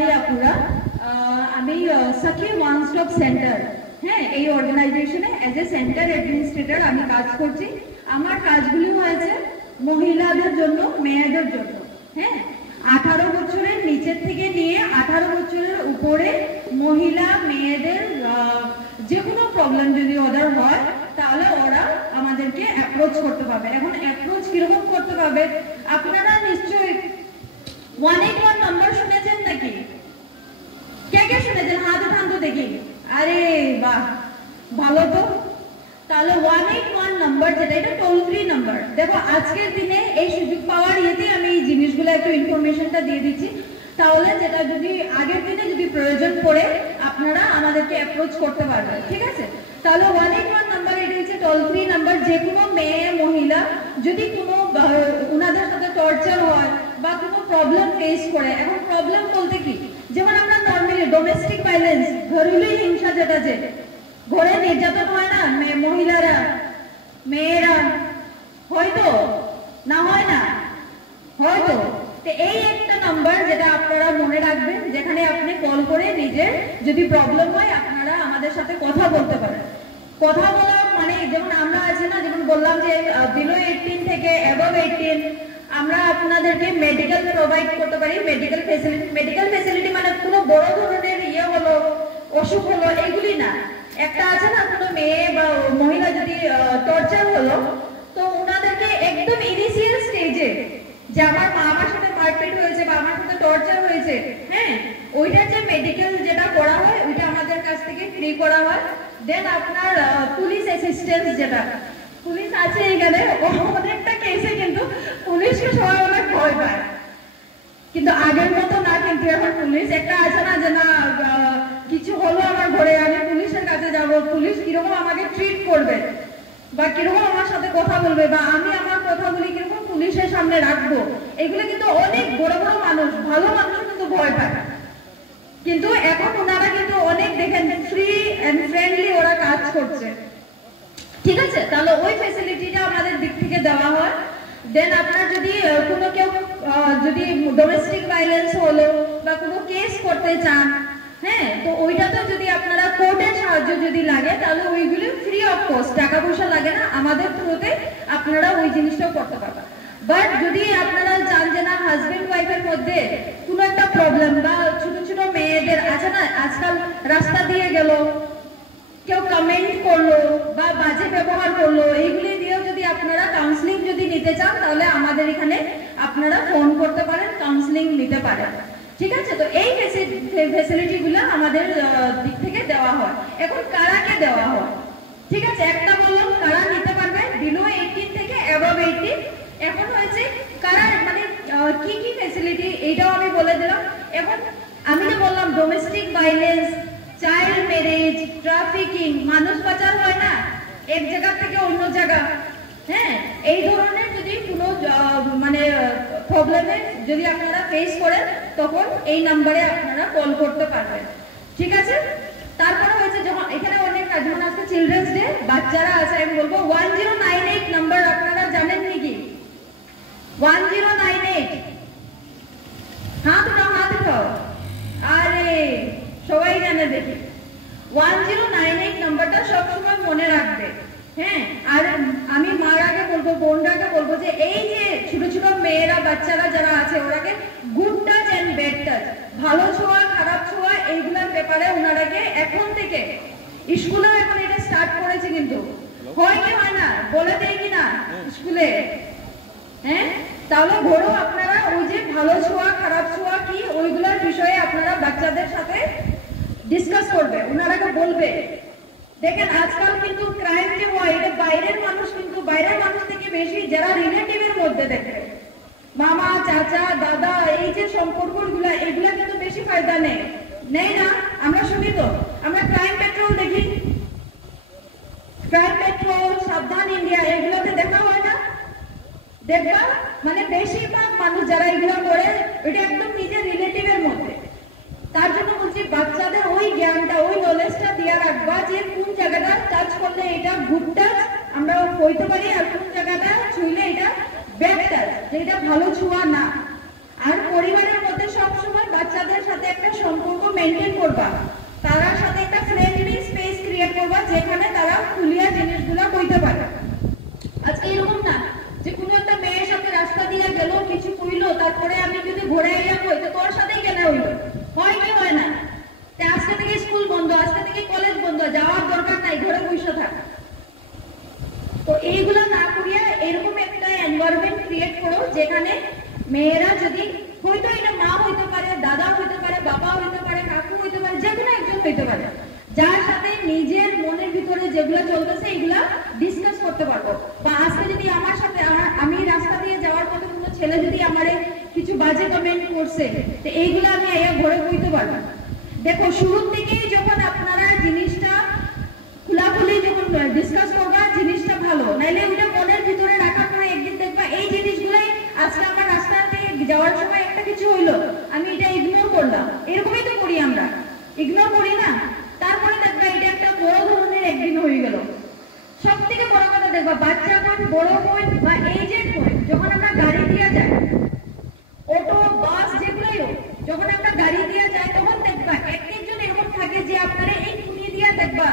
সোনালী আপুরা, আমি সখী ওয়ান স্টপ সেন্টার, হ্যাঁ, এই অর্গানাইজেশনে এজ এ সেন্টার অ্যাডমিনিস্ট্রেটর আমি কাজ করছি। আমার কাজগুলি হয়েছে মহিলাদের জন্য, মেয়েদের জন্য, হ্যাঁ, 18 বছরের নিচের থেকে নিয়ে 18 বছরের উপরে মহিলা মেয়েদের যে কোনো প্রবলেম যদি ওদের হয় তাহলে ওরা আমাদেরকে অ্যাপ্রোচ করতে পারবে। এখন অ্যাপ্রোচ কিরকম করতে পারবে? আপনারা নিশ্চয়ই 181 নাম্বার শুনেছেন নাকি? কে কে শুনেছেন? হাত উঠান তো দেখি। আরে বাহ, ভালো তো। তাহলে 181 নাম্বার যেটা, এটা টোল ফ্রি নাম্বার। দেখো আজকের দিনে এই সুযোগ পাওয়ার ইয়েতে আমি এই জিনিসগুলো একটু ইনফরমেশনটা দিয়ে দিচ্ছি, তাহলে যেটা যদি আগের দিনে যদি প্রয়োজন পড়ে আপনারা আমাদেরকে অ্যাপ্রোচ করতে পারবেন, ঠিক আছে? তাহলে 181 নাম্বার এটা হচ্ছে টোল ফ্রি নাম্বার। যে কোনো মেয়ে মহিলা যদি কোনো ওনাদের সাথে টর্চার হয় বা কোনো প্রবলেম ফেস করে, এখন প্রবলেম বলতে কি, যেমন আমরা নর্মালি ডোমেস্টিক ভায়োলেন্স, ঘরেলুই হিংসা, যেটা যে ঘরে নির্যাতন হয় না মহিলারা, মেয়েরা, হয়তো না হয় না, হয়তো। তো এই একটা নাম্বার যেটা আপনারা মনে রাখবেন, যেখানে আপনি কল করে নিজের যদি প্রবলেম হয় আপনারা আমাদের সাথে কথা বলতে পারেন। কথা বলা মানে যেমন আমরা আছি না, যেমন বললাম যে বিলো 18 থেকে অ্যাবভ 18 আমরা আপনাদেরকে মেডিকেল প্রোভাইড করতে পারি। মেডিকেল ফেসিলিটি মানে কোনো বড় ধরনের ইয়ে হলো, অসুখ হলো, এগুলি না। একটা আছে না, কোনো মেয়ে বা মহিলা যদি টর্চার হলো, তো ওনাদেরকে একদম ইনিশিয়াল স্টেজে, যে আমার সাথে মারপিট হয়েছে বা আমার সাথে টর্চার হয়েছে, হ্যাঁ, ওইটার যে মেডিকেল যেটা করা হয় ওইটা আমাদের কাছ থেকে ফ্রি করা হয়। দেন আপনার পুলিশ অ্যাসিস্ট্যান্স, যেটা পুলিশ আছে এখানে, অনেকটা কেসে কিন্তু পুলিশকে সবাই অনেক ভয় পায়, কিন্তু আগের মতো না। কিন্তু এখন পুলিশ একটা আছে না, যে না কিছু হলো আমার ঘরে, আমি পুলিশের কাছে যাব, পুলিশ কিরকম আমাকে ট্রিট করবে বা কিরকম আমার সাথে কথা বলবে বা আমি আমার কথাগুলি কিরকম পুলিশের সামনে রাখবো, এগুলো কিন্তু অনেক বড় বড় মানুষ, ভালো মানুষ কিন্তু ভয় পায়। কিন্তু এখন ওনারা কিন্তু অনেক দেখেন ফ্রি এন্ড ফ্রেন্ডলি ওরা কাজ করছে, ঠিক আছে? তাহলে ওই ফ্যাসিলিটিটা আমাদের দিক থেকে দেওয়া হয়। দেন আপনার যদি কোনো কেউ যদি ডোমেস্টিক ভায়োলেন্স হলো বা কোনো কেস করতে চান, হ্যাঁ, তো ওইটাতেও যদি আপনারা কোর্টের সাহায্য যদি লাগে তাহলে ওইগুলো ফ্রি অফ কস্ট, টাকা পয়সা লাগে না, আমাদের থ্রুতে আপনারা ওই জিনিসটাও করতে পারবেন। বাট যদি আপনারা চান যে না হাজবেন্ড ওয়াইফের মধ্যে কোনো একটা প্রবলেম বা ছোট ছোট মেয়েদের আছে না, আজকাল রাস্তা দিয়ে গেল, কেউ কমেন্ট করলো বা বাজে ব্যবহার করলো, এইগুলি দিয়েও যদি আপনারা কাউন্সিলিং যদি নিতে চান তাহলে আমাদের এখানে আপনারা ফোন করতে পারেন, কাউন্সিলিং নিতে পারেন, ঠিক আছে? তো এই ফ্যাসিলিটিগুলো আমাদের দিক থেকে দেওয়া হয়। এখন কারাকে দেওয়া হয়, ঠিক আছে? একটা বললাম কারা নিতে পারবে, বিলো 18 থেকে অ্যাবভ 18। এখন হয়েছে কারা মানে কি কি ফ্যাসিলিটি, এইটাও আমি বলে দিলাম। এখন আমি যে বললাম domestic violence, child marriage, trafficking, মানুষ পাচার হয় না এক জায়গা থেকে অন্য জায়গা, হ্যাঁ, এই ধরনের যদি কোনো মানে প্রবলেমে যদি আপনারা ফেস করেন তখন এই নাম্বারে আপনারা কল করতে পারবেন, ঠিক আছে? তারপরে হয়েছে যখন এখানে অনেক যেমন আজকে চিলড্রেন্স ডে, বাচ্চারা আছে, আমি বলবো 1098 নাম্বার আপনারা জানেন নাকি? 1098, হাত উঠাও। আরে সবাই জানে দেখি। 1098 নাম্বারটা সবসময় মনে রাখবে, হ্যাঁ। আর আমি মার আগে বলবো, বোনরাকে বলবো যে এই যে ছোট ছোট মেয়েরা, বাচ্চারা যারা আছে, ওরাকে good touch and bad touch, ভালো ছোঁয়া খারাপ ছোঁয়া, এইগুলোর ব্যাপারে ওনারাকে এখন থেকে স্কুলেও এখন এটা স্টার্ট করেছে, কিন্তু হয় কি হয় না বলে দেয় কিনা স্কুলে, হ্যাঁ? তাহলে ঘরেও আপনারা ওই যে ভালো ছোঁয়া খারাপ ছোঁয়া কি, ওইগুলোর বিষয়ে আপনারা বাচ্চাদের সাথে ডিসকাস করবে, ওনারাকে বলবে। দেখেন আজকাল কিন্তু ক্রাইম যে হয় এটা বাইরের মানুষ, কিন্তু বাইরের মানুষ থেকে বেশি যারা রিলেটিভের মধ্যে দেখে, মামা চাচা দাদা, এই যে সম্পর্কগুলো, এগুলা কিন্তু বেশি ফায়দা নেই না। আমরা শুনি তো, আমরা ক্রাইম পেট্রোল দেখি, ক্রাইম পেট্রোল, সাবধান ইন্ডিয়া, এগুলোতে দেখা হয় না? দেখবা মানে বেশিরভাগ মানুষ যারা এগুলো করে এটা একদম নিজের রিলেটিভের মধ্যে। তার জন্য বলছি বাচ্চাদের ওই জ্ঞানটা, ওই নলেজটা দিয়ে রাখবা যে কোন জায়গাটা টাচ করলে এটা গুড টাচ আমরা কইতে পারি, আর কোন জায়গাটা ছুঁইলে এটা ব্যাড টাচ, যেটা ভালো ছোঁয়া না। আর পরিবারের মধ্যে সবসময় বাচ্চাদের সাথে একটা মেনটেন করবা, তার সাথে একটা ফ্রেন্ডলি স্পেস ক্রিয়েট করবা যেখানে তারা খুলিয়া জিনিসগুলো কইতে পারে। আজকে এরকম না যে কোনো একটা মেয়ের সাথে রাস্তা দিয়ে গেল, কিছু কইলো, তারপরে আমি যদি ঘুরে আইয়া কই তো তোর সাথেই কেন হইলো, হয় কি হয় না? আজকে থেকে স্কুল বন্ধ, আজকে থেকে কলেজ বন্ধ, যাওয়ার দরকার নাই, ঘরে বসে থাক। তো এইগুলা না করিয়া এরকম একটা এনভায়রনমেন্ট ক্রিয়েট করো যেখানে মেয়েরা, যদি হয়তো এটা মা হইতে পারে, দাদা হইতে পারে, বাবা হইতে পারে, কাকু হইতে পারে, যে কোনো একজন হইতে পারে, যার সাথে নিজের মনের ভিতরে যেগুলা চলতেছে এগুলা ডিসকাস করতে পারবো। বা আজকে যদি আমার সাথে আমি রাস্তা দিয়ে যাওয়ার পথে কোনো ছেলে যদি আমারে কিছু বাজে কমেন্ট করছে, তো এইগুলা আমি ঘরে বইতে পারবো। দেখো শুরুর থেকেই যখন আপনারা জিনিসটা খোলাখুলি যখন ডিসকাস করবা, জিনিসটা ভালো, নাইলে ওটা মনের ভিতরে রাখার পরে একদিন দেখবা এই জিনিসগুলাই, আজকে আমার রাস্তা দিয়ে যাওয়ার সময় একটা কিছু হইলো, আমি এটা ইগনোর করলাম, এরকমই তো করি আমরা, ইগনোর করি না, তারপরে দেখবা এটা একটা বড় ধরনের একদিন হয়ে গেল। সব থেকে বড় কথা দেখবা, বাচ্চা কোন, বড় কোন বা এজেড কোন, যখন আমরা গাড়ি দিয়ে যাই, অটো বাস যেগুলোই হোক, যখন আমরা গাড়ি দিয়ে যাই তখন দেখবা একজন এরকম থাকে যে আপনারা এই খুনি দিয়ে দেখবা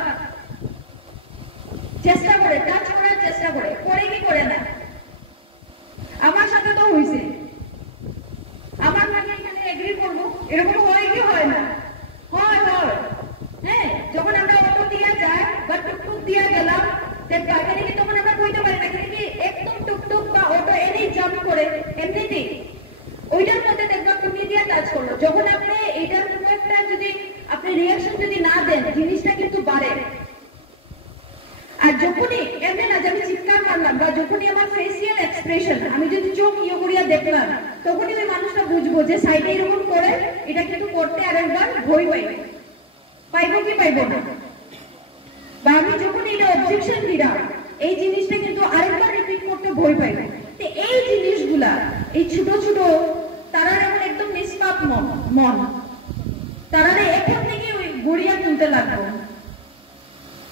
চেষ্টা করে, টাচ করার চেষ্টা করে কি করে না। আমার সাথে তো হয়েছে, আমার মানে এখানে এগ্রি করবো, এরকম হয় কি হয় না? হয় হয়। হ্যাঁ, যখন আমরা অটো দিয়ে যাই বা টুকটুক দিয়ে গেলাম, দেখবা এখানে কি তখন আমরা কইতে পারি না, এখানে কি একদম টুকটুক বা অটো এনেই জাম্প করে এমনিতেই ওইটার মধ্যে দেখবা খুনি দিয়ে টাচ করলো। যখন আপনি এইটার কোনো একটা যদি আপনি রিয়াকশন যদি না দেন, জিনিসটা কিন্তু বাড়ে। আর যখনই এমনি না যে আমি চিৎকার মারলাম বা যখনই আমার ফেসিয়াল এক্সপ্রেশন, আমি যদি চোখ ইয়ে করিয়া দেখলাম, তখনই ওই মানুষটা বুঝবো যে সাইডে এরকম করে এটা কিন্তু করতে আরেকবার ভয় পাইবো কি পাইবো না। বা আমি যখন এটা অবজেকশন দিলাম, এই জিনিসটা কিন্তু আরেকবার রিপিট করতে ভয় পাইবো। তো এই জিনিসগুলা, এই ছোট ছোট, তারা এখন একদম নিষ্পাপ মন, তারা এখন থেকে ওই গড়িয়া তুলতে লাগবো।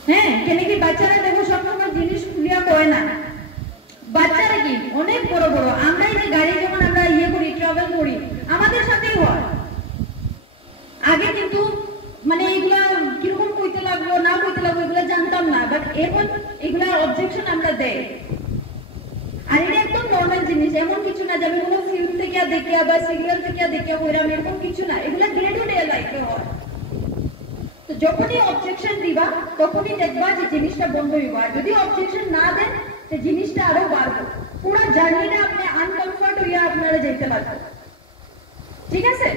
হ্যাঁ, কেন কি বাচ্চারা দেখো সবসময় জিনিস খুলিয়া কয় না, বাচ্চারা কি অনেক বড় বড়, আমরাই যে গাড়ি যখন আমরা করি, ট্রাভেল করি, আমাদের সাথেই হয়। আগে কিন্তু মানে এগুলা কিরকম কইতে লাগলো না কইতে লাগলো এগুলা জানতাম না, বাট এখন এগুলা অবজেকশন আমরা দেই। আর এটা একদম নর্মাল জিনিস, এমন কিছু না যে আমি কোনো ফিল্ম থেকে দেখিয়া বা সিরিয়াল থেকে দেখিয়া হইলাম, এরকম কিছু না, এগুলা ডে টু ডে লাইফে হয়। তো যখনই অবজেকশন দিবা তখনই দেখবা যে জিনিসটা বন্ধ হইবা। আর যদি অবজেকশন না দেন, তো জিনিসটা আরো বাড়বে, পুরো জার্নিটা আপনি আনকমফর্ট হইয়া আপনারা যেতে পারবেন। ঠিক আছে?